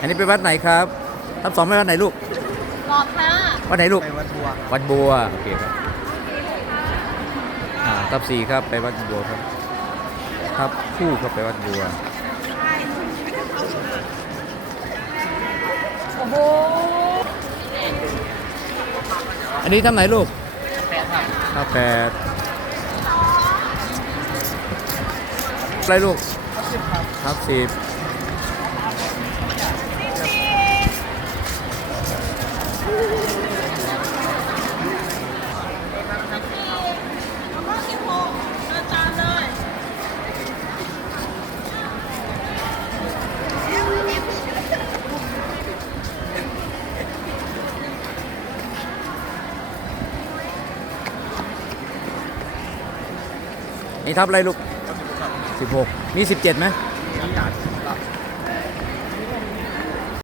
อันนี้ไปวัดไหนครับทับสองไปวัดไหนลูกหลอดค่ะวัดไหนลูก ไปวัดบัววัดบัว โอเคครับอ่าทับสี่ครับไปวัดบัวครับทับคู่ครับไปวัดบัว โอ้โหอันนี้ทำไหนลูกแปดครับทับแปดอะไรลูกสิบครับทับสิบ แล้วก็สิบหกอาจารย์เลยนี่ทับอะไรลูกสิบหกมีสิบเจ็ดไหมมีการ